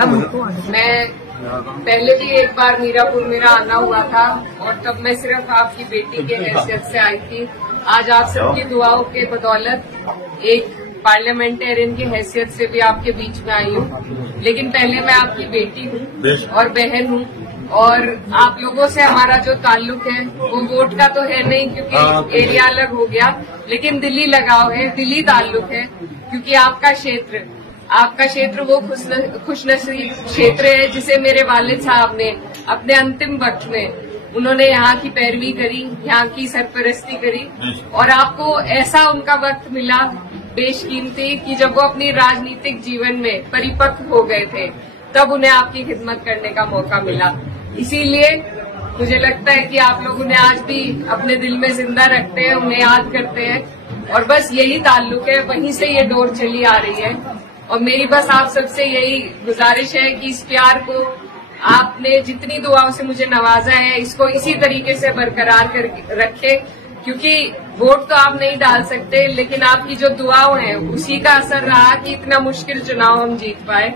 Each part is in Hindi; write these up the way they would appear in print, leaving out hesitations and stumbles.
मैं पहले भी एक बार मीरापुर मेरा आना हुआ था और तब मैं सिर्फ आपकी बेटी के हैसियत से आई थी। आज आप सबकी दुआओं के बदौलत एक पार्लियामेंटेरियन की हैसियत से भी आपके बीच में आई हूँ। लेकिन पहले मैं आपकी बेटी हूँ और बहन हूँ और आप लोगों से हमारा जो ताल्लुक है वो वोट का तो है नहीं क्योंकि एरिया अलग हो गया, लेकिन दिली लगाव है, दिली ताल्लुक है क्योंकि आपका क्षेत्र वो खुशनसीब क्षेत्र है जिसे मेरे वालिद साहब ने अपने अंतिम वक्त में उन्होंने यहाँ की पैरवी करी, यहाँ की सरपरस्ती करी और आपको ऐसा उनका वक्त मिला बेशकीमती कि जब वो अपनी राजनीतिक जीवन में परिपक्व हो गए थे तब उन्हें आपकी खिदमत करने का मौका मिला। इसीलिए मुझे लगता है कि आप लोग उन्हें आज भी अपने दिल में जिंदा रखते हैं, उन्हें याद करते हैं और बस यही ताल्लुक है, वहीं से ये डोर चली आ रही है। और मेरी बस आप सबसे यही गुजारिश है कि इस प्यार को आपने जितनी दुआओं से मुझे नवाजा है इसको इसी तरीके से बरकरार कर रखे, क्योंकि वोट तो आप नहीं डाल सकते लेकिन आपकी जो दुआएं हैं उसी का असर रहा कि इतना मुश्किल चुनाव हम जीत पाए।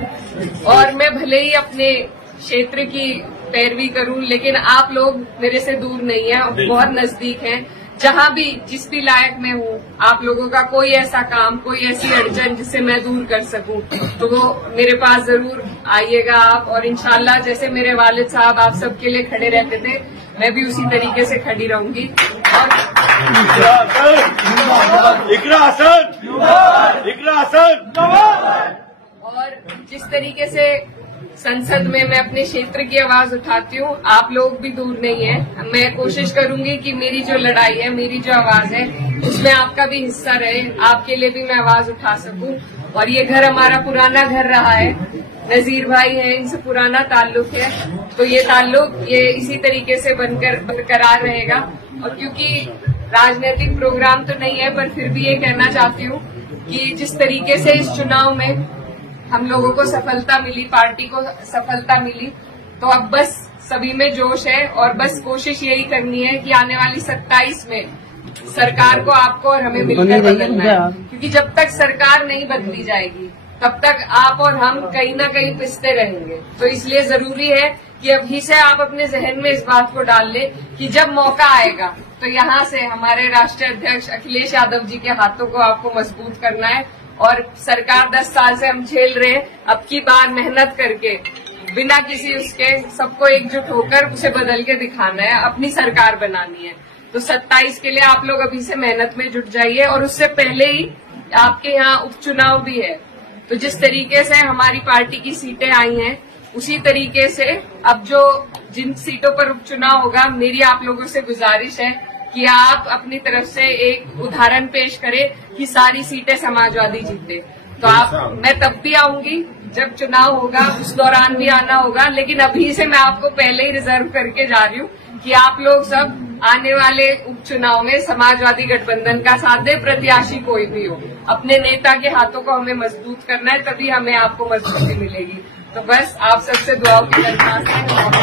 और मैं भले ही अपने क्षेत्र की पैरवी करूं लेकिन आप लोग मेरे से दूर नहीं है, बहुत नजदीक हैं। जहां भी जिस भी लायक में हूं आप लोगों का कोई ऐसा काम, कोई ऐसी अड़चन जिससे मैं दूर कर सकूं तो वो मेरे पास जरूर आइएगा आप। और इंशाल्लाह जैसे मेरे वालिद साहब आप सबके लिए खड़े रहते थे मैं भी उसी तरीके से खड़ी रहूंगी। और जिस तरीके से संसद में मैं अपने क्षेत्र की आवाज उठाती हूँ आप लोग भी दूर नहीं है। मैं कोशिश करूंगी कि मेरी जो लड़ाई है, मेरी जो आवाज है उसमें आपका भी हिस्सा रहे, आपके लिए भी मैं आवाज उठा सकूं। और ये घर हमारा पुराना घर रहा है, नजीर भाई है, इनसे पुराना ताल्लुक है, तो ये ताल्लुक ये इसी तरीके से बनकर बरकरार रहेगा। और क्योंकि राजनीतिक प्रोग्राम तो नहीं है पर फिर भी ये कहना चाहती हूँ कि जिस तरीके से इस चुनाव में हम लोगों को सफलता मिली, पार्टी को सफलता मिली, तो अब बस सभी में जोश है और बस कोशिश यही करनी है कि आने वाली 27 में सरकार को आपको और हमें मिलकर बदलना है। क्योंकि जब तक सरकार नहीं बदली जाएगी तब तक आप और हम कहीं ना कहीं पिसते रहेंगे। तो इसलिए जरूरी है कि अभी से आप अपने जहन में इस बात को डाल ले कि जब मौका आएगा तो यहाँ से हमारे राष्ट्रीय अध्यक्ष अखिलेश यादव जी के हाथों को आपको मजबूत करना है। और सरकार 10 साल से हम झेल रहे हैं, अब की बार मेहनत करके बिना किसी उसके सबको एकजुट होकर उसे बदल के दिखाना है, अपनी सरकार बनानी है। तो 27 के लिए आप लोग अभी से मेहनत में जुट जाइए। और उससे पहले ही आपके यहाँ उपचुनाव भी है, तो जिस तरीके से हमारी पार्टी की सीटें आई हैं उसी तरीके से अब जो जिन सीटों पर उपचुनाव होगा मेरी आप लोगों से गुजारिश है कि आप अपनी तरफ से एक उदाहरण पेश करें कि सारी सीटें समाजवादी जीते। तो मैं तब भी आऊंगी जब चुनाव होगा, उस दौरान भी आना होगा, लेकिन अभी से मैं आपको पहले ही रिजर्व करके जा रही हूँ कि आप लोग सब आने वाले उपचुनाव में समाजवादी गठबंधन का साथ दे, प्रत्याशी कोई भी हो। अपने नेता के हाथों को हमें मजबूत करना है, तभी हमें आपको मजबूती मिलेगी। तो बस आप सबसे दुआओं की दरख्वास्त है।